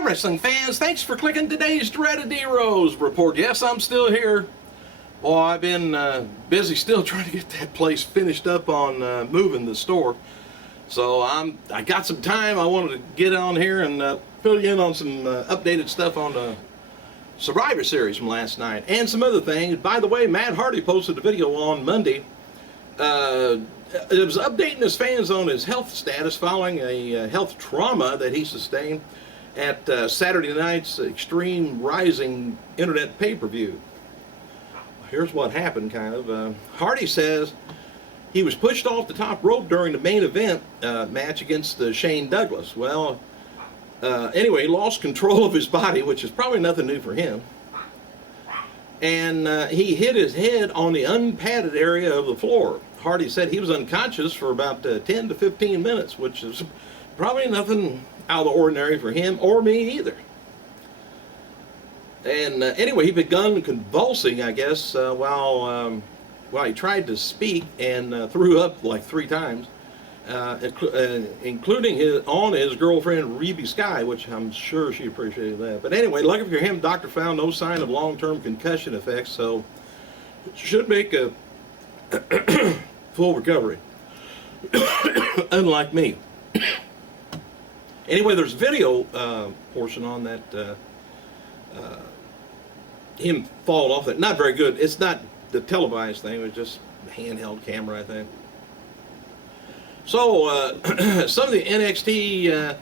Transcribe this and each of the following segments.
Hi wrestling fans, thanks for clicking today's Dreaded Heroes report. Yes, I'm still here. Well, I've been busy still trying to get that place finished up on moving the store. So I got some time. I wanted to get on here and fill you in on some updated stuff on the Survivor Series from last night and some other things. By the way, Matt Hardy posted a video on Monday. It was updating his fans on his health status following a health trauma that he sustained at Saturday night's Extreme Rising internet pay-per-view. Here's what happened, kind of. Hardy says he was pushed off the top rope during the main event match against Shane Douglas. Well, anyway, he lost control of his body, which is probably nothing new for him. And he hit his head on the unpadded area of the floor. Hardy said he was unconscious for about 10 to 15 minutes, which is probably nothing out of the ordinary for him or me either. And anyway, he begun convulsing, I guess, while he tried to speak and threw up like 3 times, including on his girlfriend, Reby Sky, which I'm sure she appreciated that. But anyway, lucky for him, doctor found no sign of long-term concussion effects, so it should make a full recovery, unlike me. Anyway, there's a video portion on that, him falling off that. Not very good. It's not the televised thing. It was just a handheld camera, I think. So, some of the NXT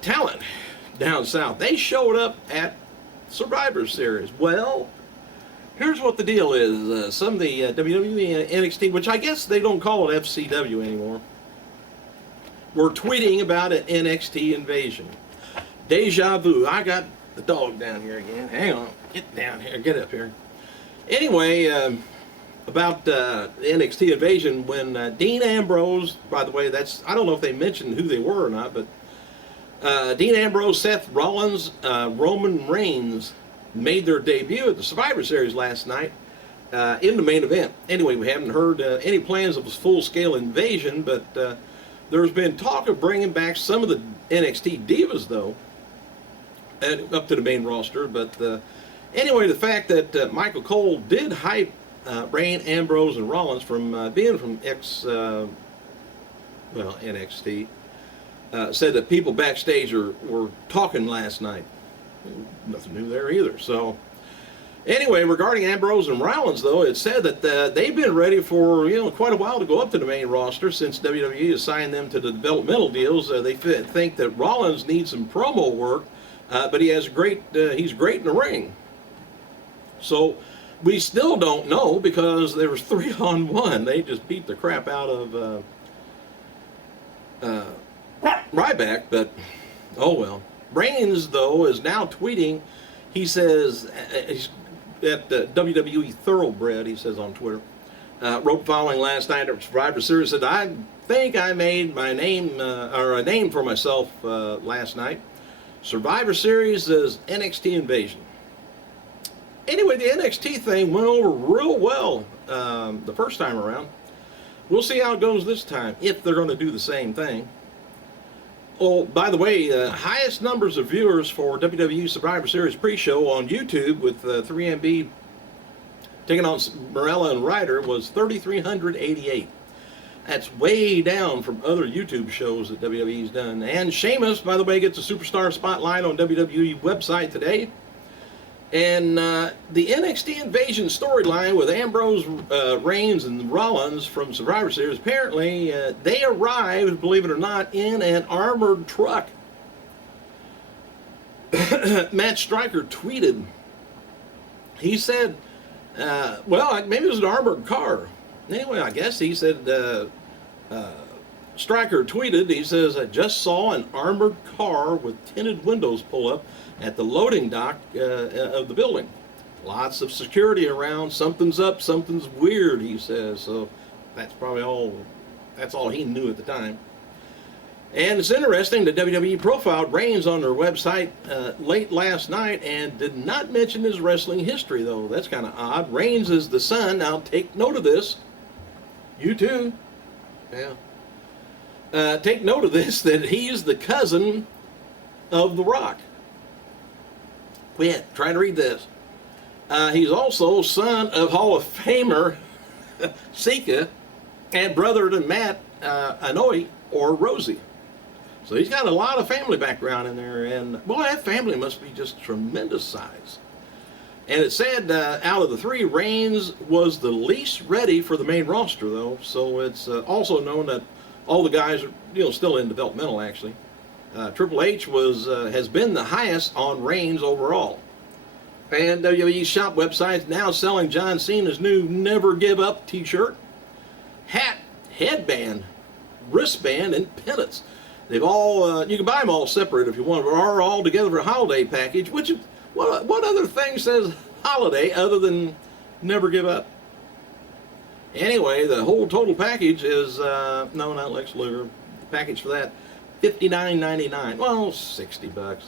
talent down south, they showed up at Survivor Series. Well, here's what the deal is. Some of the WWE NXT, which I guess they don't call it FCW anymore, were tweeting about an NXT invasion. Deja vu. I got the dog down here again. Hang on. Get down here. Get up here. Anyway, about the NXT invasion, when Dean Ambrose, by the way, I don't know if they mentioned who they were or not, but Dean Ambrose, Seth Rollins, Roman Reigns made their debut at the Survivor Series last night in the main event. Anyway, we haven't heard any plans of a full-scale invasion, but there's been talk of bringing back some of the NXT divas, though, and up to the main roster. But anyway, the fact that Michael Cole did hype Reigns, Ambrose, and Rollins from being from NXT, said that people backstage were talking last night. Nothing new there either. So anyway, regarding Ambrose and Rollins, though, it said that they've been ready for quite a while to go up to the main roster since WWE assigned them to the developmental deals. They think that Rollins needs some promo work, but he's great in the ring. So we still don't know, because there was 3-on-1. They just beat the crap out of Ryback, but oh well. Reigns, though, is now tweeting. He says, he's at WWE Thoroughbred, he says on Twitter, wrote following last night at Survivor Series, said, I think I made my name, or a name for myself last night. Survivor Series is NXT Invasion. Anyway, the NXT thing went over real well the first time around. We'll see how it goes this time, if they're going to do the same thing. Oh, by the way, highest numbers of viewers for WWE Survivor Series pre-show on YouTube with 3MB taking on Morella and Ryder was 3,388. That's way down from other YouTube shows that WWE's done. And Sheamus, by the way, gets a superstar spotlight on WWE website today. And the NXT Invasion storyline with Ambrose, Reigns, and Rollins from Survivor Series, apparently they arrived, believe it or not, in an armored truck. Matt Stryker tweeted, he said, well, maybe it was an armored car. Anyway, I guess he said, Stryker tweeted, he says, I just saw an armored car with tinted windows pull up at the loading dock of the building. Lots of security around. Something's up, something's weird, he says. So that's probably that's all he knew at the time. And it's interesting that WWE profiled Reigns on their website late last night and did not mention his wrestling history, though. That's kind of odd. Reigns is the son. Now take note of this. You too. Yeah. Take note of this, that he's the cousin of The Rock. Quit trying to read this. He's also son of Hall of Famer Sika and brother to Matt Anoa'i, or Rosie. So he's got a lot of family background in there, and boy, that family must be just tremendous size. And it said out of the three, Reigns was the least ready for the main roster, though. So it's also known that all the guys are, still in developmental. Actually, Triple H has been the highest on Reigns overall. And WWE shop website's now selling John Cena's new Never Give Up t-shirt, hat, headband, wristband, and pennants. They've all, you can buy them all separate if you want, but are all together for a holiday package. What other thing says holiday other than Never Give Up? Anyway, the whole total package is, no, not Lex Luger. The package for that, $59.99. Well, $60.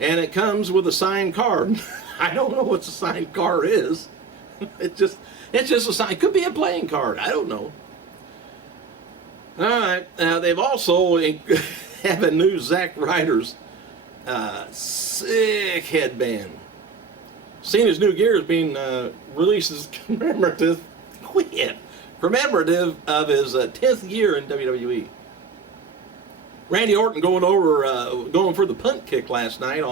And it comes with a signed card. I don't know what a signed card is. It's just a sign. It could be a playing card. I don't know. All right. They've also have a new Zack Ryder's sick headband. Cena's new gear is being released as commemorative of his 10th year in WWE. Randy Orton going for the punt kick last night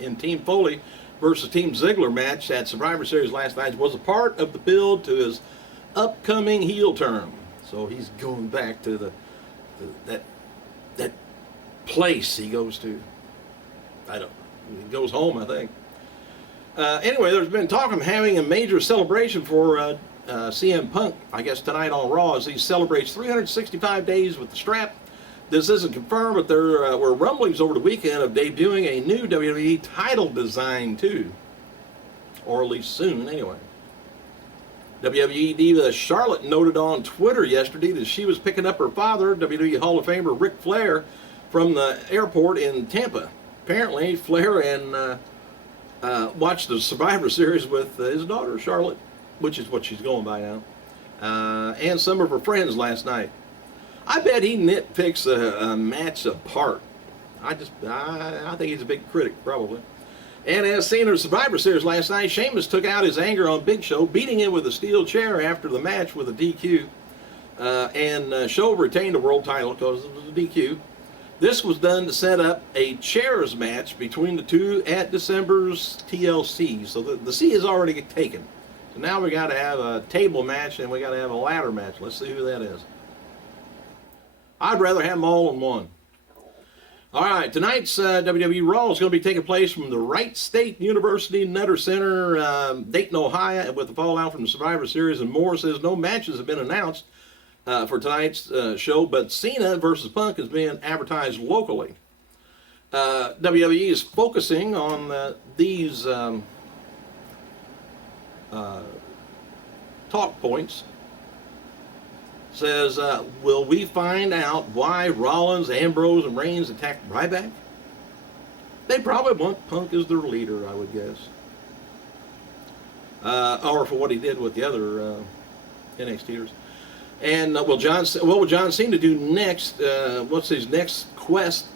in Team Foley versus Team Ziggler match at Survivor Series last night was a part of the build to his upcoming heel turn. So he's going back to that place he goes to. He goes home, I think. Anyway, there's been talk of having a major celebration for CM Punk, I guess tonight on Raw, as he celebrates 365 days with the strap. This isn't confirmed, but there were rumblings over the weekend of debuting a new WWE title design too. Or at least soon, anyway. WWE diva Charlotte noted on Twitter yesterday that she was picking up her father, WWE Hall of Famer Ric Flair, from the airport in Tampa. Apparently, Flair watched the Survivor Series with his daughter Charlotte, which is what she's going by now, and some of her friends last night. I bet he nitpicks a match apart. I think he's a big critic, probably. And as seen in the Survivor Series last night, Sheamus took out his anger on Big Show, beating him with a steel chair after the match with a DQ. And Show retained the world title because it was a DQ. This was done to set up a chairs match between the two at December's TLC. So the C is already taken. So now we got to have a table match and we got to have a ladder match. Let's see who that is. I'd rather have them all in one. All right, tonight's WWE Raw is going to be taking place from the Wright State University Nutter Center, Dayton, Ohio, with the fallout from the Survivor Series. And Moore says no matches have been announced for tonight's show, but Cena versus Punk is being advertised locally. WWE is focusing on these talk points. Says, will we find out why Rollins, Ambrose, and Reigns attacked Ryback? They probably want Punk as their leader, I would guess. Or for what he did with the other NXTers. And what will John Cena do next? What's his next quest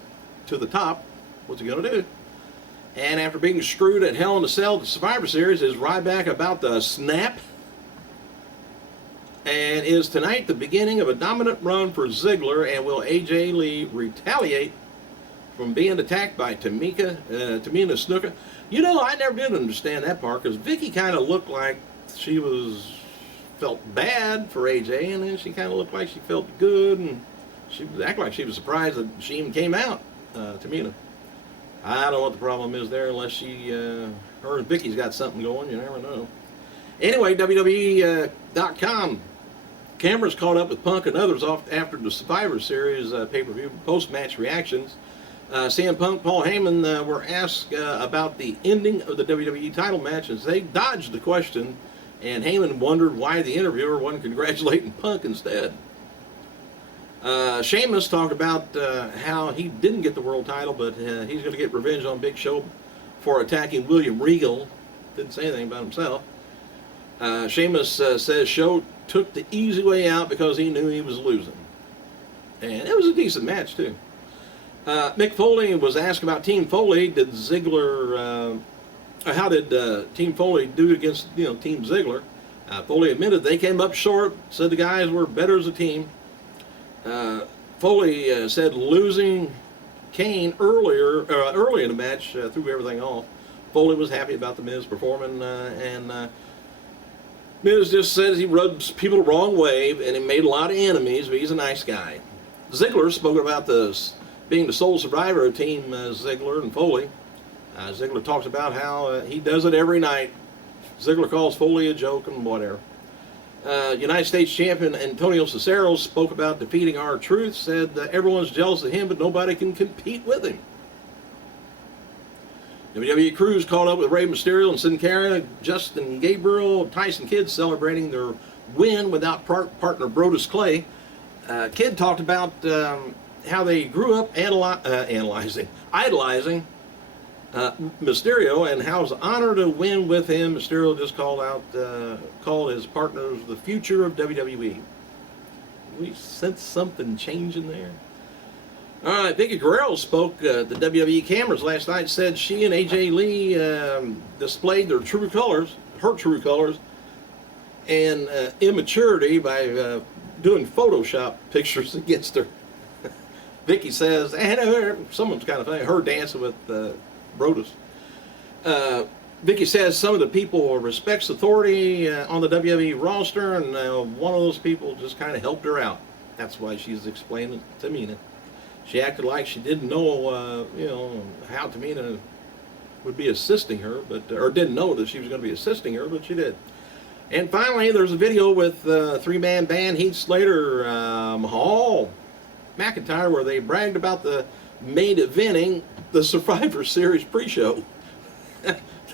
to the top? What's he going to do? And after being screwed at Hell in a Cell, the Survivor Series, is Ryback about to snap? And is tonight the beginning of a dominant run for Ziggler? And will AJ Lee retaliate from being attacked by Tamina Snuka? I never did understand that part, because Vicky kind of looked like she felt bad for AJ, and then she kind of looked like she felt good, and she acted like she was surprised that she even came out, Tamina. I don't know what the problem is there, unless her and Vicky's got something going. You never know. Anyway, WWE.com. Cameras caught up with Punk and others after the Survivor Series pay-per-view post-match reactions. CM Punk, Paul Heyman were asked about the ending of the WWE title match, as they dodged the question, and Heyman wondered why the interviewer wasn't congratulating Punk instead. Sheamus talked about how he didn't get the world title, but he's going to get revenge on Big Show for attacking William Regal. Didn't say anything about himself. Sheamus says Show took the easy way out because he knew he was losing. And it was a decent match, too. Mick Foley was asked about Team Foley. Did Ziggler? How did Team Foley do against Team Ziggler? Foley admitted they came up short. Said the guys were better as a team. Foley said losing Kane early in the match threw everything off. Foley was happy about the Miz performing, and Miz just says he rubs people the wrong way, and he made a lot of enemies, but he's a nice guy. Ziggler spoke about being the sole survivor of Team Ziggler and Foley. Ziggler talks about how he does it every night. Ziggler calls Foley a joke and whatever. United States champion Antonio Cesaro spoke about defeating R-Truth, said everyone's jealous of him, but nobody can compete with him. WWE Crews caught up with Rey Mysterio and Sin Cara, Justin Gabriel, Tyson Kidd celebrating their win without partner Brodus Clay. Kidd talked about how they grew up idolizing Mysterio, and how it was an honor to win with him. Mysterio just called his partners the future of WWE. We sense something changing there. All right, Vicky Guerrero spoke at the WWE cameras last night. Said she and AJ Lee displayed their true colors, and immaturity by doing Photoshop pictures against her. Vicky says, and someone's kind of funny, her dancing with Brodus. Vicky says some of the people respects authority on the WWE roster, and one of those people just kind of helped her out. That's why she's explaining it to Tamina. She acted like she didn't know, how Tamina would be assisting her, or didn't know that she was going to be assisting her, but she did. And finally, there's a video with three-man band Heath Slater, Mahal, McIntyre, where they bragged about the main eventing the Survivor Series pre-show.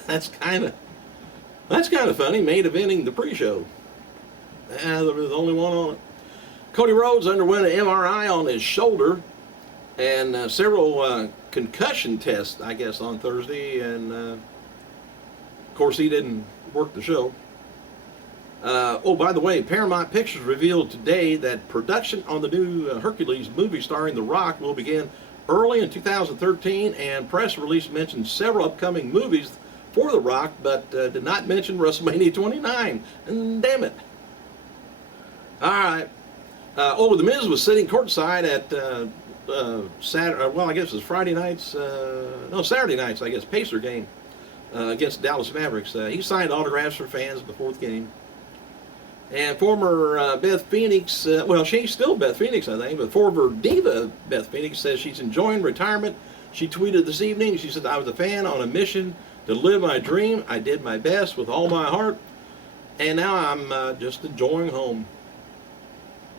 That's kind of funny. Main eventing the pre-show. They're the only one on it. Cody Rhodes underwent an MRI on his shoulder, and several concussion tests, I guess, on Thursday, and of course he didn't work the show. By the way, Paramount Pictures revealed today that production on the new Hercules movie starring The Rock will begin early in 2013, and press release mentioned several upcoming movies for The Rock, but did not mention WrestleMania 29. And damn it. All right. The Miz was sitting courtside at Saturday, I guess it was Saturday nights, I guess, Pacer game against Dallas Mavericks. He signed autographs for fans at the fourth game. And former Beth Phoenix, she's still Beth Phoenix, I think, but former diva Beth Phoenix says she's enjoying retirement. She tweeted this evening, she said, "I was a fan on a mission to live my dream. I did my best with all my heart, and now I'm just enjoying home."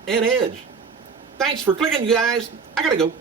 And Edge. Thanks for clicking, you guys. I gotta go.